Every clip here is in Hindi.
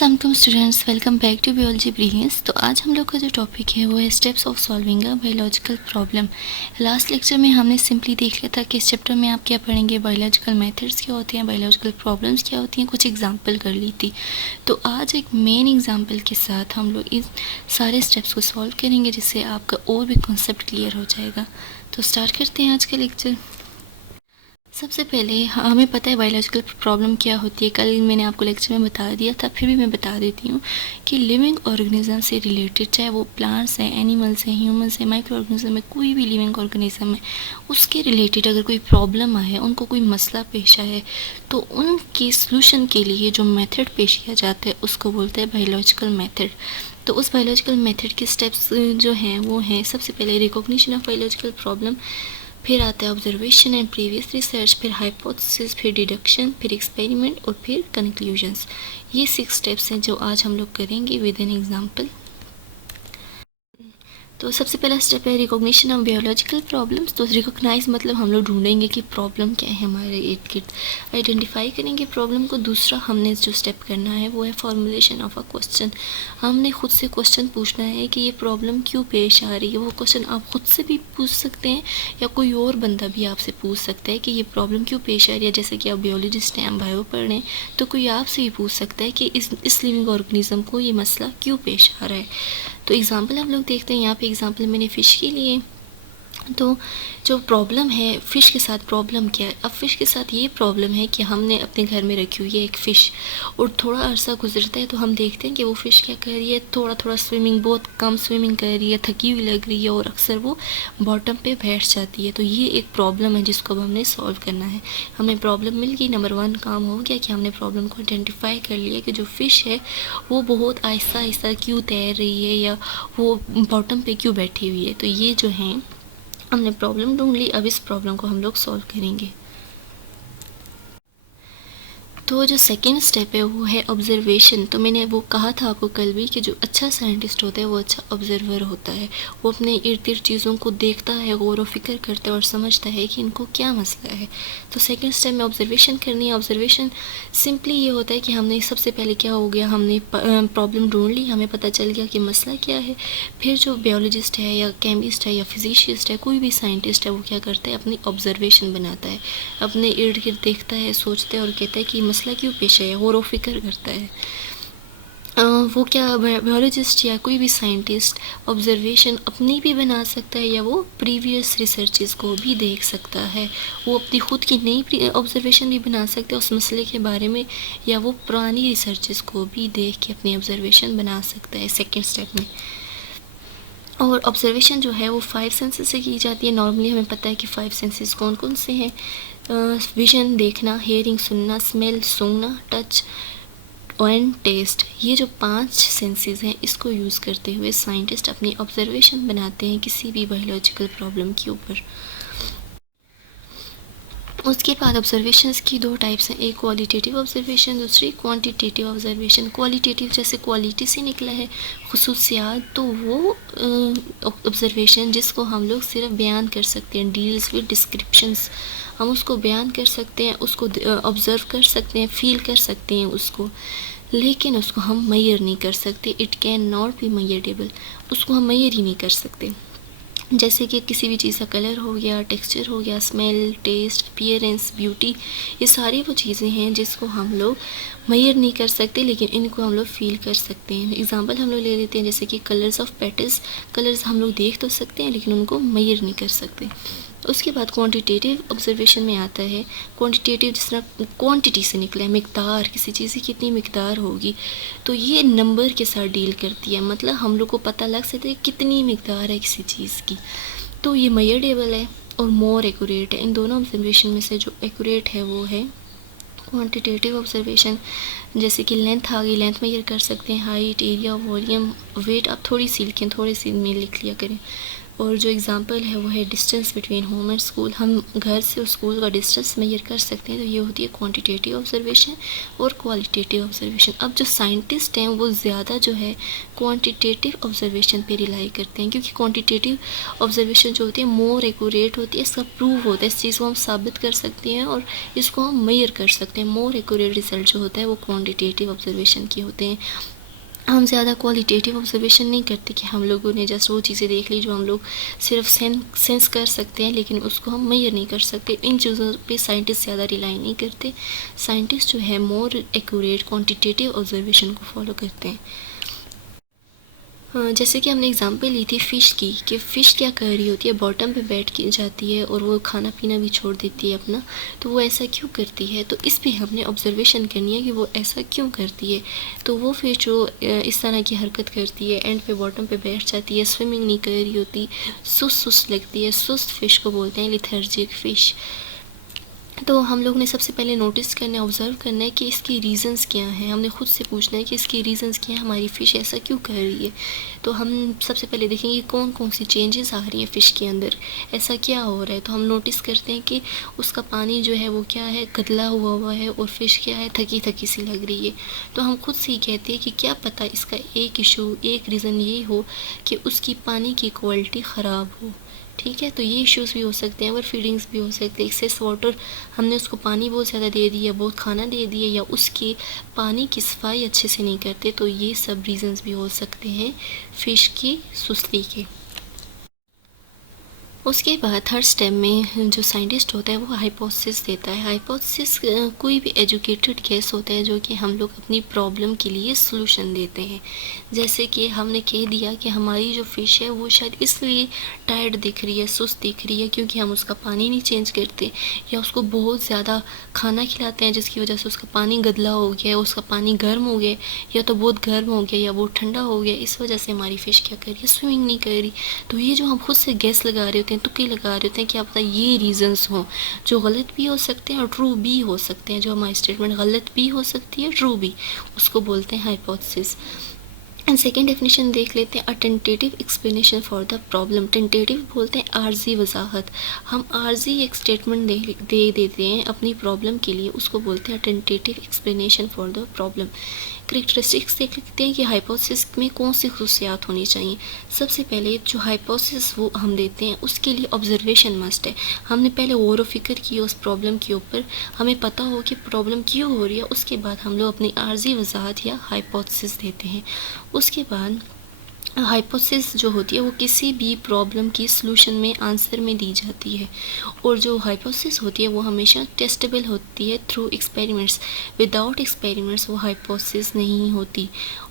अस्सलाम students, welcome back to biology brilliance. तो आज हम लोग का जो टॉपिक है वो है steps of solving a biological problem. Last lecture में हमने सिंपली देख लिया था कि इस चैप्टर में आप क्या पढ़ेंगे, बायोलॉजिकल मेथड्स क्या होते हैं, बायोलॉजिकल प्रॉब्लम्स क्या होती हैं, कुछ एग्जांपल कर ली थी। तो आज एक मेन एग्जांपल के साथ हम लोग इन सारे स्टेप्स को सॉल्व करेंगे, जिससे आपका और भी कॉन्सेप्ट क्लियर हो जाएगा। तो स्टार्ट करते हैं आज का लेक्चर। सबसे पहले हमें पता है बायोलॉजिकल प्रॉब्लम क्या होती है। कल मैंने आपको लेक्चर में बता दिया था, फिर भी मैं बता देती हूँ कि लिविंग ऑर्गेनिज्म से रिलेटेड, चाहे वो प्लांट्स हैं, एनिमल्स हैं, ह्यूमंस हैं, माइक्रो ऑर्गेनिज्म है, कोई भी लिविंग ऑर्गेनिज्म है, उसके रिलेटेड अगर कोई प्रॉब्लम आए, उनको कोई मसला पेश आए, तो उनके सलूशन के लिए जो मेथड पेश किया जाता है उसको बोलते हैं बायोलॉजिकल मेथड। तो उस बायोलॉजिकल मेथड के स्टेप्स जो हैं वो हैं, सबसे पहले रिकॉग्निशन ऑफ बायोलॉजिकल प्रॉब्लम, फिर आता है ऑब्जर्वेशन एंड प्रीवियस रिसर्च, फिर हाइपोथेसिस, फिर डिडक्शन, फिर एक्सपेरिमेंट और फिर कंक्लूजन्स। ये 6 स्टेप्स हैं जो आज हम लोग करेंगे विद एन एग्जांपल। तो सबसे पहला स्टेप है रिकॉग्निशन ऑफ बायोलॉजिकल प्रॉब्लम्स। तो रिकॉग्नाइज मतलब हम लोग ढूंढेंगे कि प्रॉब्लम क्या है हमारे इर्द गिर्द, आइडेंटिफाई करेंगे प्रॉब्लम को। दूसरा हमने जो स्टेप करना है वो है फॉर्मुलेशन ऑफ अ क्वेश्चन। हमने खुद से क्वेश्चन पूछना है कि ये प्रॉब्लम क्यों पेश आ रही है। वो क्वेश्चन आप खुद से भी पूछ सकते हैं या कोई और बंदा भी आपसे पूछ सकता है कि ये प्रॉब्लम क्यों पेश आ रही है। जैसे कि आप बायोलॉजिस्ट हैं, आप बायो पढ़ रहे हैं, तो कोई आपसे भी पूछ सकता है कि इस लिविंग ऑर्गेनिज्म को ये मसला क्यों पेश आ रहा है। तो एग्ज़ाम्पल हम लोग देखते हैं। यहाँ पे एग्ज़ाम्पल मैंने फ़िश के लिए। तो जो प्रॉब्लम है फ़िश के साथ, प्रॉब्लम क्या है? अब फ़िश के साथ ये प्रॉब्लम है कि हमने अपने घर में रखी हुई है एक फ़िश, और थोड़ा अरसा गुजरता है तो हम देखते हैं कि वो फ़िश क्या कर रही है, थोड़ा थोड़ा स्विमिंग, बहुत कम स्विमिंग कर रही है, थकी हुई लग रही है, और अक्सर वो बॉटम पे बैठ जाती है। तो ये एक प्रॉब्लम है जिसको अब हमने सॉल्व करना है। हमें प्रॉब्लम मिल गई। नंबर 1 काम हो गया कि हमने प्रॉब्लम को आइडेंटिफाई कर लिया कि जो फ़िश है वो बहुत आहिस्ता आहिस्ता क्यों तैर रही है, या वो बॉटम पे क्यों बैठी हुई है। तो ये जो है हमने प्रॉब्लम ढूंढ ली। अब इस प्रॉब्लम को हम लोग सॉल्व करेंगे। तो जो सेकेंड स्टेप है वो है ऑब्जर्वेशन। तो मैंने वो कहा था आपको कल भी कि जो अच्छा साइंटिस्ट होता है वो अच्छा ऑब्जर्वर होता है। वो अपने इर्द गिर्द चीज़ों को देखता है, गौर व फिक्र करता है और समझता है कि इनको क्या मसला है। तो सेकेंड स्टेप में ऑब्जर्वेशन करनी है। ऑब्जर्वेशन सिंपली ये होता है कि हमने सबसे पहले क्या हो गया, हमने प्रॉब्लम ढूंढ ली, हमें पता चल गया कि मसला क्या है। फिर जो बायोलॉजिस्ट है या केमिस्ट है या फिजिशिस्ट है, कोई भी साइंटिस्ट है, वो क्या करता है, अपनी ऑब्जर्वेशन बनाता है, अपने इर्द गिर्द देखता है, सोचता है और कहता है कि मसला क्यों पेश है, गौर व फिक्र करता है। वो क्या, बायोलॉजिस्ट या कोई भी साइंटिस्ट ऑब्जर्वेशन अपनी भी बना सकता है या वो प्रीवियस रिसर्चेस को भी देख सकता है। वो अपनी खुद की नई ऑब्जर्वेशन भी बना सकता है उस मसले के बारे में, या वो पुरानी रिसर्चेस को भी देख के अपनी ऑब्जर्वेशन बना सकता है सेकेंड स्टेप में। और ऑब्जर्वेशन जो है वो 5 सेंसेस से की जाती है। नॉर्मली हमें पता है कि 5 सेंसेस कौन कौन से हैं। विजन देखना, हेयरिंग सुनना, स्मेल सूंघना, टच एंड टेस्ट। ये जो 5 सेंसेस हैं इसको यूज़ करते हुए साइंटिस्ट अपनी ऑब्जर्वेशन बनाते हैं किसी भी बायोलॉजिकल प्रॉब्लम के ऊपर। उसके बाद ऑब्जर्वेशंस की 2 टाइप्स हैं, एक क्वालिटेटिव ऑब्जर्वेशन, दूसरी क्वांटिटेटिव ऑब्जर्वेशन। क्वालिटेटिव जैसे क्वालिटी से निकला है, खुसूसियात, तो वो ऑब्जर्वेशन जिसको हम लोग सिर्फ बयान कर सकते हैं, डील्स विद डिस्क्रिप्शंस। हम उसको बयान कर सकते हैं, उसको ऑब्ज़र्व कर सकते हैं, फील कर सकते हैं उसको, लेकिन उसको हम मेजर नहीं कर सकते। It can not be measurable, उसको हम मेजर ही नहीं कर सकते। जैसे कि किसी भी चीज़ का कलर हो गया, टेक्सचर हो गया, स्मेल, टेस्ट, अपीयरेंस, ब्यूटी, ये सारी वो चीज़ें हैं जिसको हम लोग मेजर नहीं कर सकते, लेकिन इनको हम लोग फील कर सकते हैं। एग्जांपल हम लोग ले लेते हैं, जैसे कि कलर्स ऑफ पेटल्स। कलर्स हम लोग देख तो सकते हैं लेकिन उनको मेजर नहीं कर सकते। उसके बाद क्वांटिटेटिव ऑब्जर्वेशन में आता है। क्वांटिटेटिव जिस तरह क्वांटिटी से निकला है, मिकदार, किसी चीज़ की कितनी मिकदार होगी, तो ये नंबर के साथ डील करती है। मतलब हम लोग को पता लग सकता है कितनी मिकदार है किसी चीज़ की, तो ये मेजरेबल है और मोर एक्यूरेट है। इन दोनों ऑब्जर्वेशन में से जो एक्यूरेट है वो है क्वांटिटेटिव ऑब्जर्वेशन। जैसे कि लेंथ आ गई, लेंथ मेजर कर सकते हैं, हाइट, एरिया, वॉल्यूम, वेट। आप थोड़ी सी लिखें, थोड़ी सी में लिख लिया करें। और जो एग्ज़ाम्पल है वो है distance between home and school. हम घर से स्कूल का डिस्टेंस मेजर कर सकते हैं, तो ये होती है क्वांटिटेटिव ऑब्जर्वेशन और क्वालिटेटिव ऑब्जर्वेशन। अब जो साइंटिस्ट हैं वो ज़्यादा जो है क्वांटिटेटिव ऑब्जर्वेशन पे रिलाई करते हैं, क्योंकि क्वांटिटेटिव ऑब्जर्वेशन जो होती है मोर एक्यूरेट होती है, इसका प्रूव होता है, इस चीज़ को हम साबित कर सकते हैं और इसको हम मेजर कर सकते हैं। मोर एक्यूरेट रिजल्ट जो होता है वो क्वांटिटेटिव ऑब्जर्वेशन के होते हैं। हम ज़्यादा क्वालिटेटिव ऑब्जर्वेशन नहीं करते कि हम लोगों ने जस्ट वो चीज़ें देख ली जो हम लोग सिर्फ सेंस कर सकते हैं, लेकिन उसको हम मेजर नहीं कर सकते। इन चीज़ों पे साइंटिस्ट ज़्यादा रिलाई नहीं करते। साइंटिस्ट जो है मोर एक्यूरेट क्वांटिटेटिव ऑब्जर्वेशन को फॉलो करते हैं। हाँ, जैसे कि हमने एग्जांपल ली थी फ़िश की, कि फ़िश क्या कर रही होती है, बॉटम पे बैठ के जाती है और वो खाना पीना भी छोड़ देती है अपना। तो वो ऐसा क्यों करती है, तो इस पे हमने ऑब्जर्वेशन करनी है कि वो ऐसा क्यों करती है। तो वो फ़िश जो इस तरह की हरकत करती है, एंड पे बॉटम पे बैठ जाती है, स्विमिंग नहीं कर रही होती, सुस्त लगती है, सुस्त फ़िश को बोलते हैं लिथर्जिक फ़िश। तो हम लोग ने सबसे पहले नोटिस करना है, ऑब्ज़र्व करना है कि इसकी रीज़न्स क्या हैं। हमने ख़ुद से पूछना है कि इसकी रीज़न्स क्या है, हमारी फ़िश ऐसा क्यों कर रही है। तो हम सबसे पहले देखेंगे कौन कौन सी चेंजेस आ रही हैं फ़िश के अंदर, ऐसा क्या हो रहा है। तो हम नोटिस करते हैं कि उसका पानी जो है वो क्या है, गदला हुआ है, और फ़िश क्या है, थकी थकी सी लग रही है। तो हम खुद से ही कहते हैं कि क्या पता इसका एक इशू, एक रीज़न ये हो कि उसकी पानी की क्वालिटी ख़राब हो। ठीक है, तो ये इश्यूज़ भी हो सकते हैं, ओवर फीडिंग्स भी हो सकते हैं, एक्सेस वाटर, हमने उसको पानी बहुत ज़्यादा दे दिया, बहुत खाना दे दिया, या उसके पानी की सफाई अच्छे से नहीं करते। तो ये सब रीज़न्स भी हो सकते हैं फ़िश की सुस्ती के। उसके बाद थर्ड स्टेप में जो साइंटिस्ट होता है वो हाइपोथेसिस देता है। हाइपोथेसिस कोई भी एजुकेटेड गेस होता है जो कि हम लोग अपनी प्रॉब्लम के लिए सॉल्यूशन देते हैं। जैसे कि हमने कह दिया कि हमारी जो फ़िश है वो शायद इसलिए टायर्ड दिख रही है, सुस्त दिख रही है, क्योंकि हम उसका पानी नहीं चेंज करते, या उसको बहुत ज़्यादा खाना खिलाते हैं जिसकी वजह से उसका पानी गदला हो गया, उसका पानी गर्म हो गया, या तो बहुत गर्म हो गया या बहुत ठंडा हो गया, इस वजह से हमारी फ़िश क्या कर रही है, स्विमिंग नहीं कर रही। तो ये जो हम खुद से गेस लगा रहे होते हैं, तुक्के लगा रहे होते हैं, क्या पता ये रीज़न्स हों जो गलत भी हो सकते हैं और ट्रू भी हो सकते हैं। जो हमारी स्टेटमेंट गलत भी हो सकती है, ट्रू भी, उसको बोलते हैं हाइपोथेसिस। एंड सेकेंड डेफिनेशन देख लेते हैं, a tentative explanation for the problem. Tentative बोलते हैं आर्जी वजाहत। हम आर्जी एक स्टेटमेंट दे देते हैं अपनी प्रॉब्लम के लिए, उसको बोलते हैं tentative explanation for the problem. Characteristics देख लेते हैं कि हाइपोथेसिस में कौन सी खसूसियात होनी चाहिए। सबसे पहले जो हाइपोथेसिस वो हम देते हैं उसके लिए ऑब्जर्वेशन मस्ट है। हमने पहले गौर व फिक्र की उस प्रॉब्लम के ऊपर, हमें पता हो कि प्रॉब्लम क्यों हो रही है, उसके बाद हम लोग अपनी आर्जी वजाहत या हाइपोथेसिस देते हैं। उसके बाद हाइपोथेसिस जो होती है वो किसी भी प्रॉब्लम की सॉल्यूशन में आंसर में दी जाती है, और जो हाइपोथेसिस होती है वो हमेशा टेस्टेबल होती है थ्रू एक्सपेरिमेंट्स। विदाउट एक्सपेरिमेंट्स वो हाइपोथेसिस नहीं होती।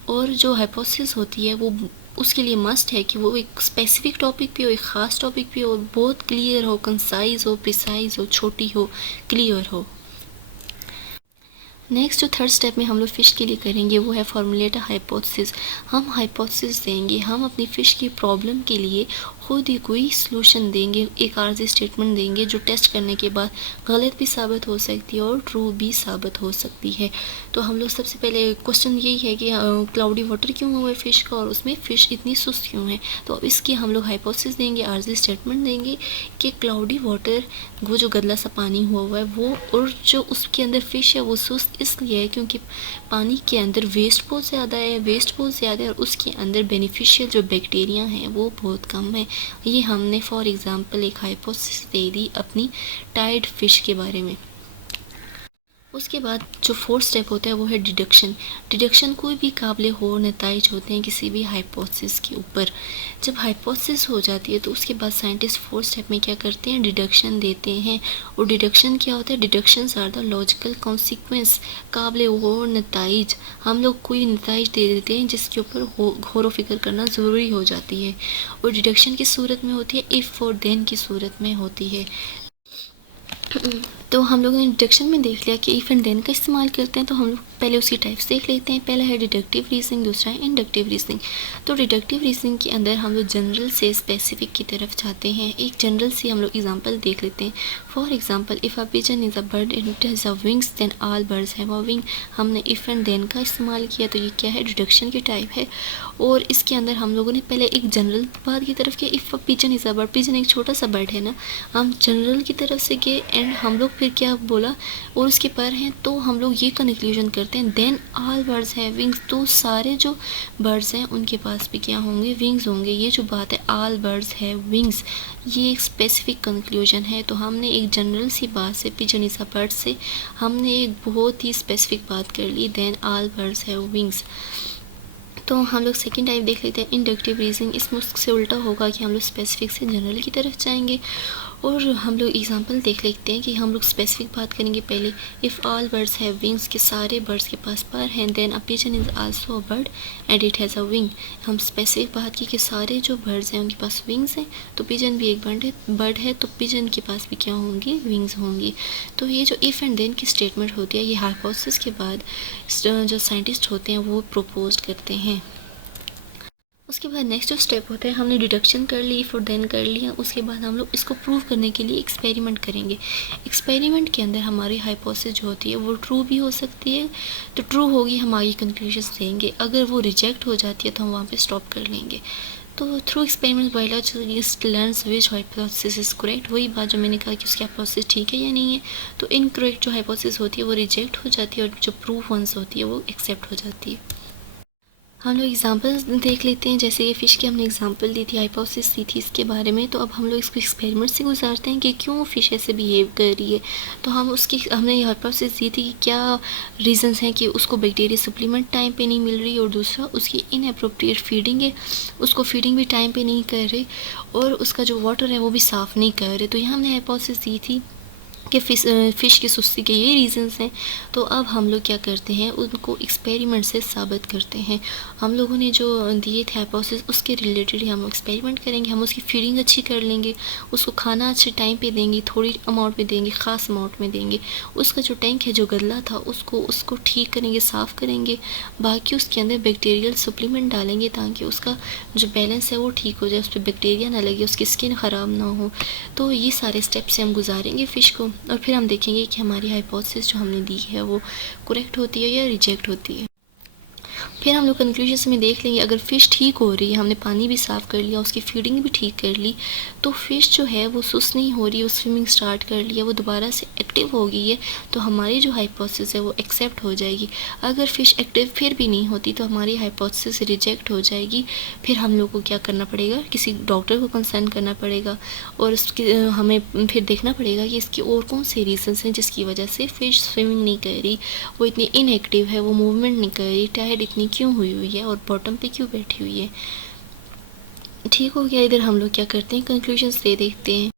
और जो हाइपोथेसिस होती है वो उसके लिए मस्ट है कि वो एक स्पेसिफिक टॉपिक पे हो, एक ख़ास टॉपिक पे हो, बहुत क्लियर हो, कंसाइज हो, प्रिसाइज हो, छोटी हो, क्लियर हो। नेक्स्ट जो थर्ड स्टेप में हम लोग फ़िश के लिए करेंगे वो है फॉर्मुलेट अ हाइपोथेसिस। हम हाइपोथेसिस देंगे, हम अपनी फ़िश की प्रॉब्लम के लिए खुद ही कोई सॉल्यूशन देंगे, एक आर्जी स्टेटमेंट देंगे जो टेस्ट करने के बाद गलत भी साबित हो सकती है और ट्रू भी साबित हो सकती है। तो हम लोग सबसे पहले क्वेश्चन यही है कि क्लाउडी वाटर क्यों हुआ है फ़िश का, और उसमें फ़िश इतनी सुस्त क्यों है। तो इसकी हम लोग हाइपोथेसिस देंगे, आर्जी स्टेटमेंट देंगे कि क्लाउडी वाटर, वो जो गदला सा पानी हुआ है वो, और जो उसके अंदर फ़िश है वो सुस्त इसलिए है क्योंकि पानी के अंदर वेस्ट बहुत ज़्यादा है, और उसके अंदर बेनिफिशियल जो बैक्टीरिया हैं वो बहुत कम है। ये हमने फॉर एग्ज़ाम्पल एक हाइपोथेसिस दे दी अपनी टायर्ड फ़िश के बारे में। उसके बाद जो फोर्थ स्टेप होता है वो है डिडक्शन। डिडक्शन कोई भी काबिल गौर नताइज होते हैं किसी भी हाइपोथेसिस के ऊपर। जब हाइपोथेसिस हो जाती है तो उसके बाद साइंटिस्ट फोर्थ स्टेप में क्या करते हैं, डिडक्शन देते हैं। और डिडक्शन क्या होता है, deductions are the logical consequence, काबिल गौर नताइज। हम लोग कोई नताइज दे देते हैं जिसके ऊपर गौर व फिक्र करना ज़रूरी हो जाती है, और डिडक्शन की सूरत में होती है, इफ़ और देन की सूरत में होती है। तो हम लोगों ने डिडक्शन में देख लिया कि इफ़ एंड देन का इस्तेमाल करते हैं। तो हम लोग पहले उसकी टाइप्स देख लेते हैं। पहला है डिडक्टिव रीजनिंग, दूसरा है इंडक्टिव रीजनिंग। तो डिडक्टिव रीजनिंग के अंदर हम लोग जनरल से स्पेसिफिक की तरफ जाते हैं। एक जनरल से हम लोग एग्जांपल देख लेते हैं। For example, if a pigeon is a bird and it has a wings then all birds have a wing. हमने इफ़ एंड देन का इस्तेमाल किया, तो ये क्या है, डिडक्शन की टाइप है। और इसके अंदर हम लोगों ने पहले एक जनरल बात की तरफ किया, if a pigeon is a bird, pigeon एक छोटा सा बर्ड है ना, हम जनरल की तरफ से गए एंड हम लोग फिर क्या बोला, और उसके पर हैं, तो हम लोग ये कंक्लूजन करते हैं then all birds have wings, तो सारे जो बर्ड्स हैं उनके पास भी क्या होंगे, विंग्स होंगे। ये जो बात है ऑल बर्ड्स हैव विंग्स, ये एक स्पेसिफिक कंक्लूजन है। तो हमने एक जनरल सी बात से, पिजन इज़ अ बर्ड से हमने एक बहुत ही स्पेसिफिक बात कर ली, then all birds have wings. तो हम लोग सेकेंड टाइप देख लेते हैं, इंडक्टिव रीजनिंग। इसमें उससे उल्टा होगा कि हम लोग स्पेसिफिक से जनरल की तरफ जाएंगे। और हम लोग एग्जांपल देख लेते हैं कि हम लोग स्पेसिफिक बात करेंगे पहले, if all birds have wings, के सारे बर्ड्स के पास पर हैं, then a pigeon is also a bird and it has a wing. हम स्पेसिफिक बात की कि सारे जो बर्ड्स हैं उनके पास विंग्स हैं, तो पिजन भी एक बर्ड है, तो पिजन के पास भी क्या होंगी, विंग्स होंगी। तो ये जो इफ़ एंड देन की स्टेटमेंट होती है, ये हाइपोथेसिस के बाद जो साइंटिस्ट होते हैं वो प्रपोज करते हैं। उसके बाद नेक्स्ट जो स्टेप होता है, हमने डिडक्शन कर ली, फॉर देन कर लिया, उसके बाद हम लोग इसको प्रूव करने के लिए एक्सपेरिमेंट करेंगे। एक्सपेरिमेंट के अंदर हमारी हाइपोथेसिस जो होती है वो ट्रू भी हो सकती है, तो ट्रू होगी हम आगे कंक्लूजन्स देंगे, अगर वो रिजेक्ट हो जाती है तो हम वहाँ पे स्टॉप कर लेंगे। तो through experiment biologist learns which hypothesis is correct, वही बात जो मैंने कहा कि उसकी हाइपोथेसिस ठीक है या नहीं है। तो इनकरेक्ट जो हाइपोथेसिस होती है वो रिजेक्ट हो जाती है, और जो प्रूफ वंस होती है वो एक्सेप्ट हो जाती है। हम लोग एग्जांपल्स देख लेते हैं, जैसे ये फ़िश की हमने एग्जांपल दी थी, हाइपोथेसिस दी थी इसके बारे में। तो अब हम लोग इसको एक्सपेरिमेंट से गुजारते हैं कि क्यों फ़िश ऐसे बिहेव कर रही है। तो हमने ये हाइपोथेसिस दी थी कि क्या रीजंस हैं कि उसको बैक्टीरिया सप्लीमेंट टाइम पे नहीं मिल रही, और दूसरा उसकी इनअप्रोप्रिएट फीडिंग है, उसको फीडिंग भी टाइम पे नहीं कर रहे, और उसका जो वाटर है वो भी साफ़ नहीं कर रहे। तो यहाँ हमने हाइपोथेसिस दी थी कि फ़िश की सुस्ती के ये रीज़न्स हैं। तो अब हम लोग क्या करते हैं, उनको एक्सपेरिमेंट से साबित करते हैं। हम लोगों ने जो दिए थे हाइपोथेसिस, उसके रिलेटेड ही हम एक्सपेरिमेंट करेंगे। हम उसकी फीडिंग अच्छी कर लेंगे, उसको खाना अच्छे टाइम पे देंगे, थोड़ी अमाउंट में देंगे, ख़ास अमाउंट में देंगे। उसका जो टैंक है जो गंदा था उसको ठीक करेंगे, साफ़ करेंगे। बाकी उसके अंदर बैक्टीरियल सप्लीमेंट डालेंगे ताकि उसका जो बैलेंस है वो ठीक हो जाए, उस पर बैक्टीरिया ना लगे, उसकी स्किन ख़राब ना हो। तो ये सारे स्टेप्स से हम गुजारेंगे फ़िश को, और फिर हम देखेंगे कि हमारी हाइपोथेसिस जो हमने दी है वो करेक्ट होती है या रिजेक्ट होती है। फिर हम लोग कंक्लूजन में देख लेंगे, अगर फ़िश ठीक हो रही है, हमने पानी भी साफ़ कर लिया, उसकी फीडिंग भी ठीक कर ली, तो फ़िश जो है वो सुस्त नहीं हो रही, वो स्विमिंग स्टार्ट कर लिया, वो दोबारा से एक्टिव हो गई है, तो हमारी जो हाइपोथेसिस है वो एक्सेप्ट हो जाएगी। अगर फ़िश एक्टिव फिर भी नहीं होती तो हमारी हाइपोथेसिस रिजेक्ट हो जाएगी। फिर हम लोग को क्या करना पड़ेगा, किसी डॉक्टर को कंसल्ट करना पड़ेगा, और उसकी हमें फिर देखना पड़ेगा कि इसके और कौन से रीज़न्स हैं जिसकी वजह से फ़िश स्विमिंग नहीं कर रही, वो इतनी इनएक्टिव है, वो मूवमेंट नहीं कर रही, टायर्ड इतनी क्यों हुई है, और बॉटम पे क्यों बैठी हुई है। ठीक हो गया। इधर हम लोग क्या करते हैं, कंक्लूजन्स दे देखते हैं।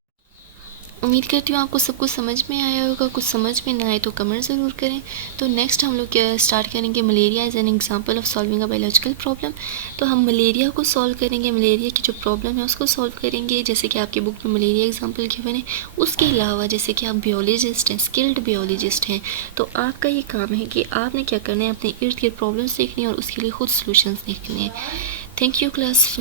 उम्मीद करती हूँ आपको सब कुछ समझ में आया होगा। कुछ समझ में ना आए तो कमेंट ज़रूर करें। तो नेक्स्ट हम लोग क्या स्टार्ट करेंगे, malaria as an example of solving a biological problem. तो हम मलेरिया को सॉल्व करेंगे, मलेरिया की जो प्रॉब्लम है उसको सॉल्व करेंगे, जैसे कि आपकी बुक में मलेरिया एग्जाम्पल गिवन है। उसके अलावा जैसे कि आप बियोलॉजिस्ट हैं, स्किल्ड बियोलॉजिस्ट हैं, तो आपका ये काम है कि आपने क्या करना है, अपने इर्द गिर्द प्रॉब्लम्स देखनी है और उसके लिए खुद सोल्यूशंस देखने हैं। Thank you class.